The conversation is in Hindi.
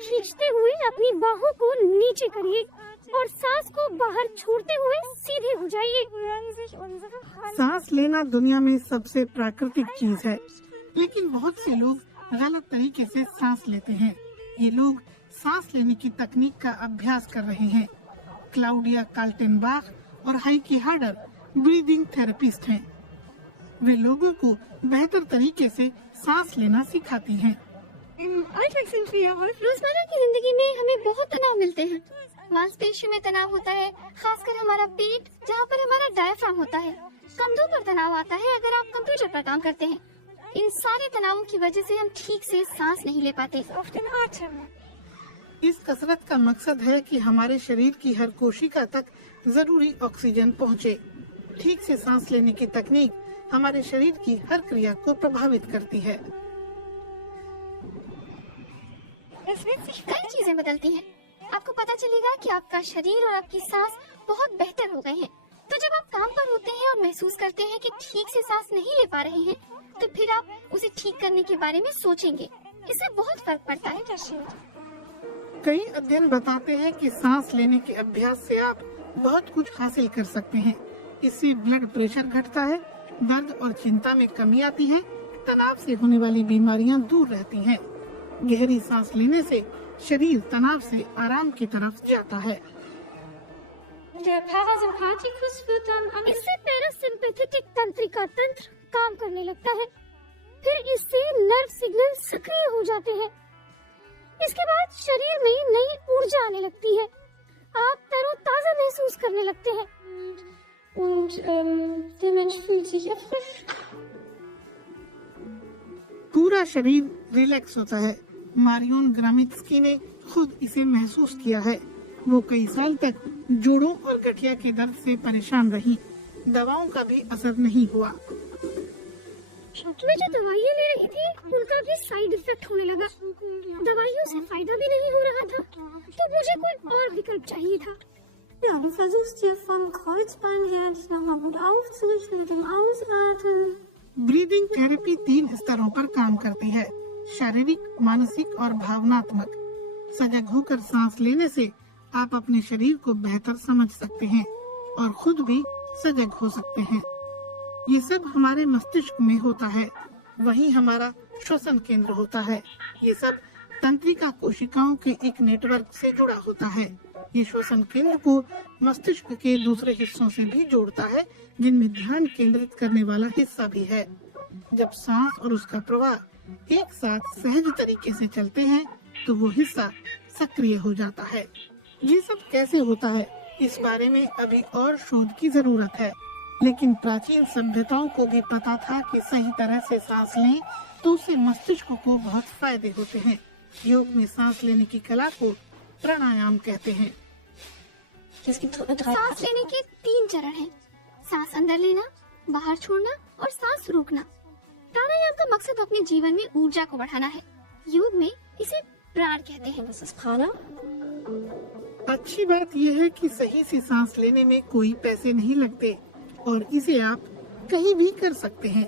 खींचते हुए अपनी बाहों को नीचे करिए और सांस को बाहर छोड़ते हुए सीधे हो जाइए। सांस लेना दुनिया में सबसे प्राकृतिक चीज है, लेकिन बहुत से लोग गलत तरीके से सांस लेते हैं। ये लोग सांस लेने की तकनीक का अभ्यास कर रहे हैं। क्लाउडिया काल्टेनबाख और हाइकी हार्डर ब्रीदिंग थेरेपिस्ट हैं। वे लोगों को बेहतर तरीके से सांस लेना सिखाती हैं। रोजमर्रा की जिंदगी में हमें बहुत तनाव मिलते हैं। मांसपेशियों में तनाव होता है, खासकर हमारा पेट जहाँ पर हमारा डायफ्राम होता है। कंधों पर तनाव आता है अगर आप कंप्यूटर पर काम करते हैं। इन सारे तनावों की वजह से हम ठीक से सांस नहीं ले पाते। इस कसरत का मकसद है कि हमारे शरीर की हर कोशिका तक जरूरी ऑक्सीजन पहुँचे। ठीक से सांस लेने की तकनीक हमारे शरीर की हर क्रिया को प्रभावित करती है। कई चीजें बदलती हैं। आपको पता चलेगा कि आपका शरीर और आपकी सांस बहुत बेहतर हो गए हैं। तो जब आप काम पर होते हैं और महसूस करते हैं कि ठीक से सांस नहीं ले पा रहे हैं, तो फिर आप उसे ठीक करने के बारे में सोचेंगे। इससे बहुत फर्क पड़ता है। कई अध्ययन बताते हैं कि सांस लेने के अभ्यास से आप बहुत कुछ हासिल कर सकते हैं। इससे ब्लड प्रेशर घटता है, दर्द और चिंता में कमी आती है, तनाव से होने वाली बीमारियां दूर रहती हैं। गहरी सांस लेने से शरीर तनाव से आराम की तरफ जाता है। इससे पैरासिम्पैथेटिक तंत्रिका तंत्र काम करने लगता है। फिर इससे नर्व सिग्नल सक्रिय हो जाते हैं। इसके बाद शरीर में नई ऊर्जा आने लगती है। आप तरोताजा महसूस करने लगते हैं। पूरा शरीर रिलैक्स होता है। मारियोन ग्रामित्स्की ने खुद इसे महसूस किया है। वो कई साल तक जोड़ों और गठिया के दर्द से परेशान रही। दवाओं का भी असर नहीं हुआ। मैं जो दवाइयाँ ले रही थी, उनका भी साइड इफेक्ट होने लगा। दवाइयों से फायदा भी नहीं हो रहा था, तो मुझे कोई और विकल्प चाहिए था। Ja, du versuchst dir vom Kreuzbein her dich nochmal gut aufzurichten mit dem Ausatmen. Breathing therapy 3 स्तरों पर काम करती है: शारीरिक, मानसिक और भावनात्मक। सजग होकर सांस लेने से आप अपने शरीर को बेहतर समझ सकते हैं और खुद भी सजग हो सकते हैं। ये सब हमारे मस्तिष्क में होता है। वही हमारा श्वसन केंद्र होता है। ये सब तंत्रिका कोशिकाओं के एक नेटवर्क से जुड़ा होता है। ये श्वसन केंद्र को मस्तिष्क के दूसरे हिस्सों से भी जोड़ता है, जिनमें ध्यान केंद्रित करने वाला हिस्सा भी है। जब सांस और उसका प्रवाह एक साथ सहज तरीके से चलते हैं, तो वो हिस्सा सक्रिय हो जाता है। ये सब कैसे होता है, इस बारे में अभी और शोध की जरूरत है। लेकिन प्राचीन सभ्यताओं को भी पता था कि सही तरह से सांस लें तो उससे मस्तिष्क को बहुत फायदे होते हैं। योग में सांस लेने की कला को प्राणायाम कहते हैं। सांस लेने के 3 चरण हैं: सांस अंदर लेना, बाहर छोड़ना और सांस रोकना। प्राणायाम का मकसद अपने जीवन में ऊर्जा को बढ़ाना है। योग में इसे प्राण कहते हैं। अच्छी बात यह है कि सही से सांस लेने में कोई पैसे नहीं लगते और इसे आप कहीं भी कर सकते हैं।